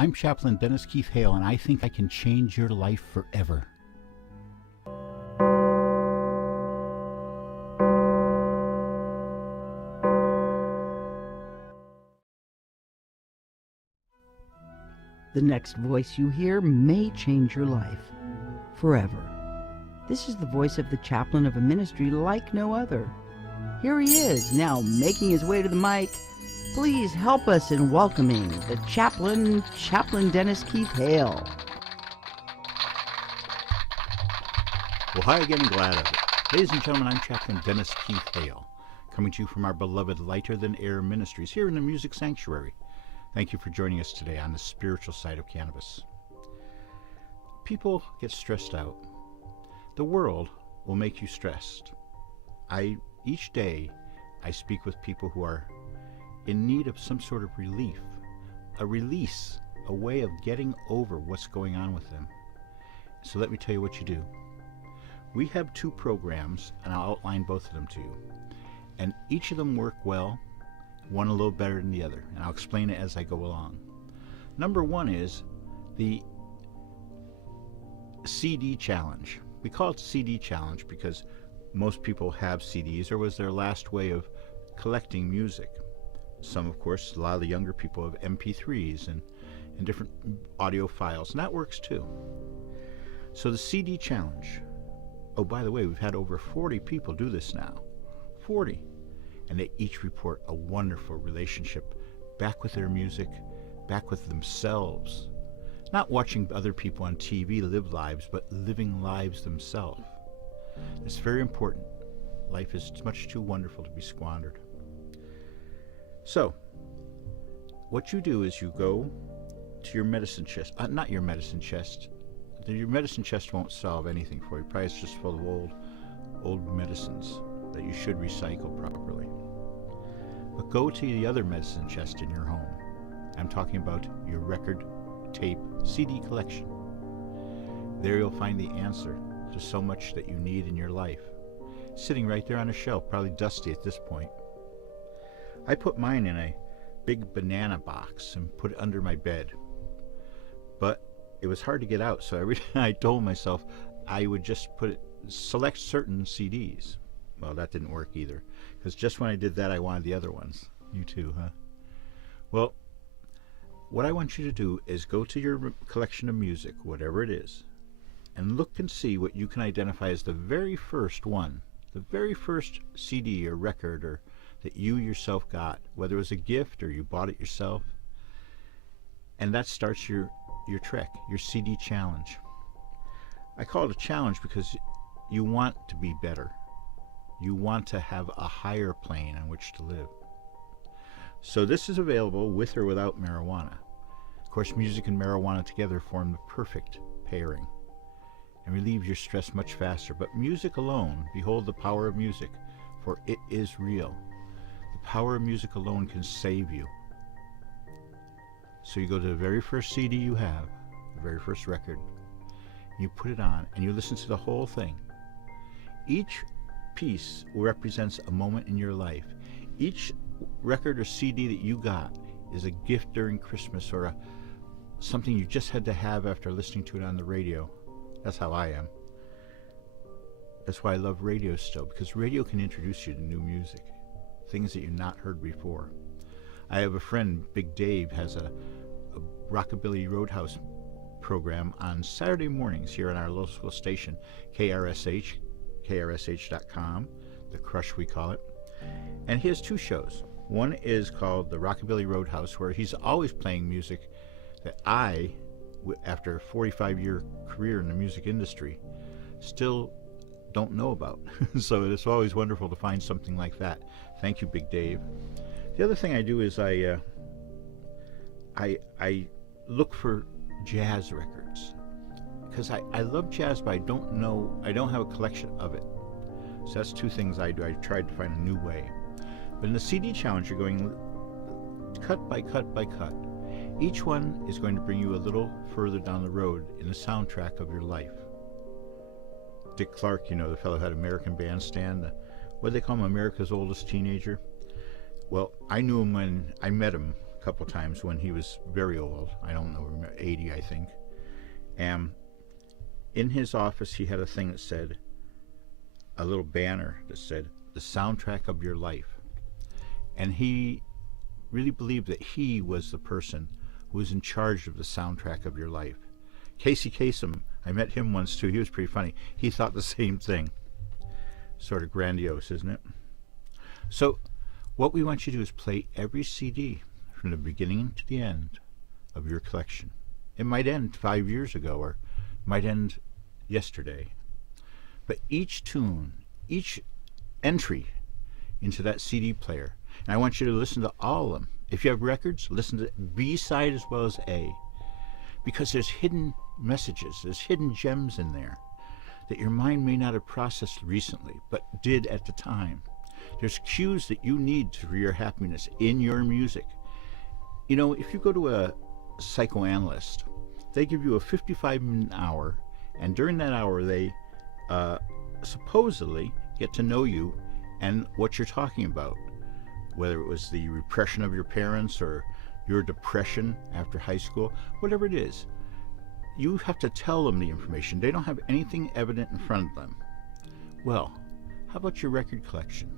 I'm Chaplain Dennis Keith Hale, and I think I can change your life forever. The next voice you hear may change your life forever. This is the voice of the chaplain of a ministry like no other. Here he is, now making his way to the mic. Please help us in welcoming the chaplain, Chaplain Dennis Keith Hale. Well, hi again, and glad of it. Ladies and gentlemen, I'm Chaplain Dennis Keith Hale, coming to you from our beloved Lighter Than Air Ministries here in the Music Sanctuary. Thank you for joining us today on the Spiritual Side of Cannabis. People get stressed out. The world will make you stressed. Each day, I speak with people who are in need of some sort of relief, a release, a way of getting over what's going on with them. So let me tell you what you do. We have 2 programs, and I'll outline both of them to you. And each of them work well, one a little better than the other, and I'll explain it as I go along. Number 1 is the CD challenge. We call it CD challenge because most people have CDs, or was their last way of collecting music. Some, of course, a lot of the younger people have MP3s and different audio files, and that works too. So the CD challenge. Oh, by the way, we've had over 40 people do this now. 40. And they each report a wonderful relationship back with their music, back with themselves. Not watching other people on TV live lives, but living lives themselves. It's very important. Life is much too wonderful to be squandered. So, what you do is you go to your medicine chest. Not your medicine chest. Your medicine chest won't solve anything for you. Probably it's just full of old medicines that you should recycle properly. But go to the other medicine chest in your home. I'm talking about your record, tape, CD collection. There you'll find the answer to so much that you need in your life. Sitting right there on a shelf, probably dusty at this point. I put mine in a big banana box and put it under my bed. But it was hard to get out, so every time I told myself I would just select certain CDs. Well, that didn't work either, because just when I did that, I wanted the other ones. You too, huh? Well, what I want you to do is go to your collection of music, whatever it is, and look and see what you can identify as the very first one, the very first CD or record or that you yourself got, whether it was a gift or you bought it yourself. And that starts your trek, your CD challenge. I call it a challenge because you want to be better. You want to have a higher plane on which to live. So this is available with or without marijuana. Of course, music and marijuana together form the perfect pairing and relieve your stress much faster. But music alone, behold the power of music, for it is real. The power of music alone can save you. So you go to the very first CD you have, the very first record, and you put it on and you listen to the whole thing. Each piece represents a moment in your life. Each record or CD that you got is a gift during Christmas or something you just had to have after listening to it on the radio. That's how I am. That's why I love radio still, because radio can introduce you to new music, things that you've not heard before. I have a friend, Big Dave, has a Rockabilly Roadhouse program on Saturday mornings here on our local station, KRSH, KRSH.com, the Crush we call it. And he has 2 shows. One is called the Rockabilly Roadhouse, where he's always playing music that I, after a 45-year career in the music industry, still don't know about. So it's always wonderful to find something like that. Thank you, Big Dave. The other thing I do is I look for jazz records, because I love jazz, but I don't have a collection of it. So that's 2 things I do. I tried to find a new way. But in the CD challenge, you're going cut by cut by cut. Each one is going to bring you a little further down the road in the soundtrack of your life. Dick Clark, the fellow who had American Bandstand, what do they call him, America's Oldest Teenager? Well, I knew him when I met him a couple times when he was very old. I don't know, 80, I think. And in his office, he had a thing that said, a little banner that said, "The soundtrack of your life." And he really believed that he was the person who was in charge of the soundtrack of your life. Casey Kasem, I met him once too. He was pretty funny. He thought the same thing. Sort of grandiose, isn't it? So what we want you to do is play every CD from the beginning to the end of your collection. It might end 5 years ago or might end yesterday. But each tune, each entry into that CD player, and I want you to listen to all of them. If you have records, listen to B side as well as A, because there's hidden messages, there's hidden gems in there that your mind may not have processed recently, but did at the time. There's cues that you need for your happiness in your music. You know, if you go to a psychoanalyst, they give you a 55-minute hour, and during that hour they supposedly get to know you and what you're talking about, whether it was the repression of your parents or your depression after high school, whatever it is. You have to tell them the information. They don't have anything evident in front of them. Well, how about your record collection,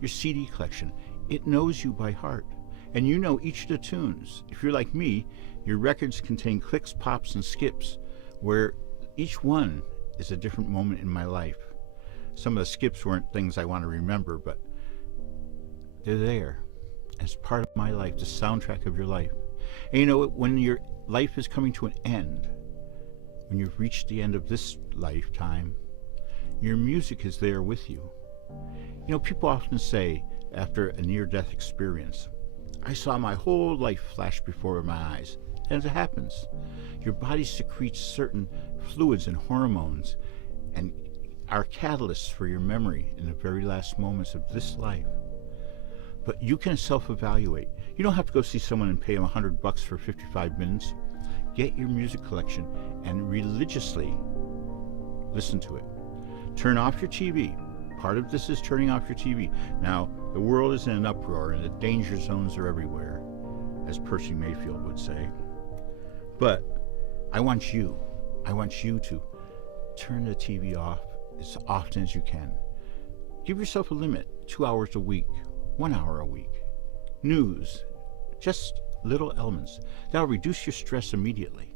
your CD collection? It knows you by heart, and you know each of the tunes. If you're like me, your records contain clicks, pops, and skips, where each one is a different moment in my life. Some of the skips weren't things I want to remember, but they're there as part of my life, the soundtrack of your life. And you know, when your life is coming to an end, when you've reached the end of this lifetime, your music is there with you. You know, people often say after a near-death experience, "I saw my whole life flash before my eyes." And as it happens, your body secretes certain fluids and hormones and are catalysts for your memory in the very last moments of this life. But you can self-evaluate. You don't have to go see someone and pay them $100 for 55 minutes. Get your music collection and religiously listen to it. Turn off your TV. Part of this is turning off your TV. Now, the world is in an uproar and the danger zones are everywhere, as Percy Mayfield would say. But I want you to turn the TV off as often as you can. Give yourself a limit, 2 hours a week, 1 hour a week. News, just little elements. That'll reduce your stress immediately.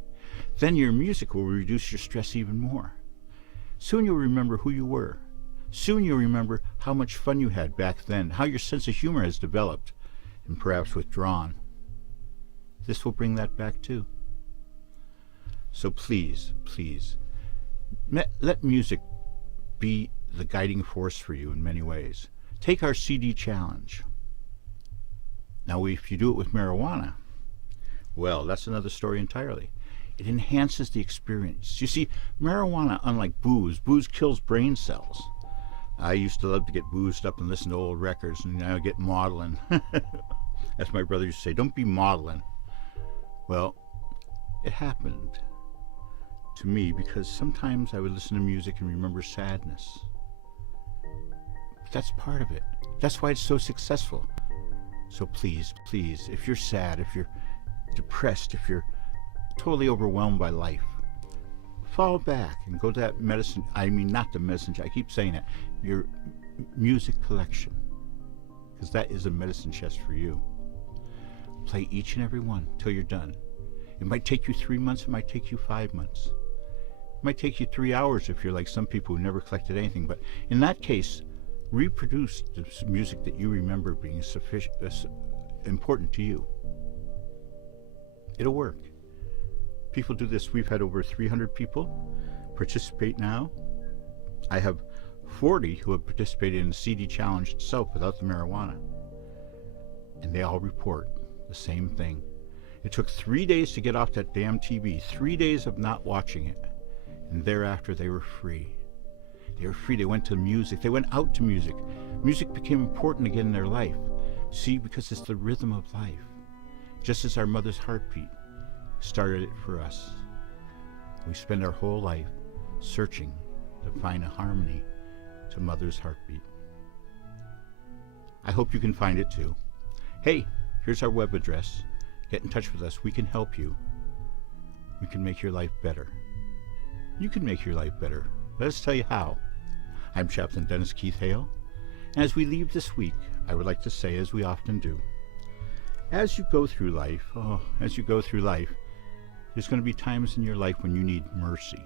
Then your music will reduce your stress even more. Soon you'll remember who you were. Soon you'll remember how much fun you had back then, how your sense of humor has developed and perhaps withdrawn. This will bring that back too. So please, please, let music be the guiding force for you in many ways. Take our CD challenge. Now, if you do it with marijuana, well, that's another story entirely. It enhances the experience. You see, marijuana, unlike booze kills brain cells. I used to love to get boozed up and listen to old records, and now I get maudlin. As my brother used to say, don't be maudlin. Well, it happened to me because sometimes I would listen to music and remember sadness. But that's part of it. That's why it's so successful. So please, please, if you're sad, if you're depressed, if you're totally overwhelmed by life, fall back and go to that medicine, not the medicine, I keep saying it, your music collection, because that is a medicine chest for you. Play each and every one till you're done. It might take you 3 months, it might take you 5 months. It might take you 3 hours if you're like some people who never collected anything, but in that case, reproduce the music that you remember being important to you. It'll work. People do this. We've had over 300 people participate now. I have 40 who have participated in the CD challenge itself without the marijuana. And they all report the same thing. It took 3 days to get off that damn TV, 3 days of not watching it. And thereafter they were free. They were free. They went to music. They went out to music. Music became important again in their life. See, because it's the rhythm of life. Just as our mother's heartbeat started it for us. We spend our whole life searching to find a harmony to mother's heartbeat. I hope you can find it too. Hey, here's our web address, Get in touch with us. We can help you. We can make your life better. You can make your life better. Let us tell you how. I'm Chaplain Dennis Keith Hale, and as we leave this week, I would like to say, as we often do, as you go through life, there's going to be times in your life when you need mercy.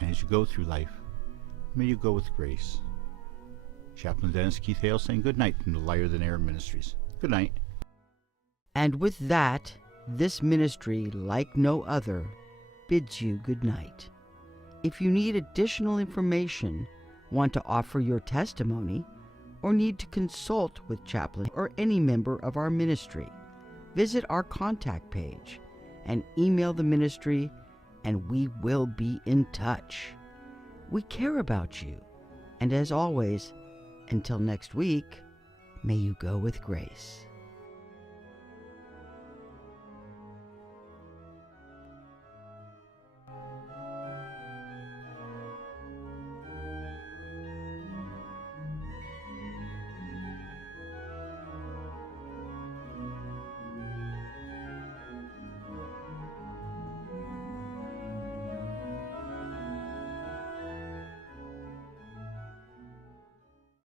And as you go through life, may you go with grace. Chaplain Dennis Keith Hale saying good night from the Lighter Than Air Ministries. Good night. And with that, this ministry, like no other, bids you good night. If you need additional information, want to offer your testimony, or need to consult with Chaplain or any member of our ministry, visit our contact page and email the ministry, and we will be in touch. We care about you, and as always, until next week, may you go with grace.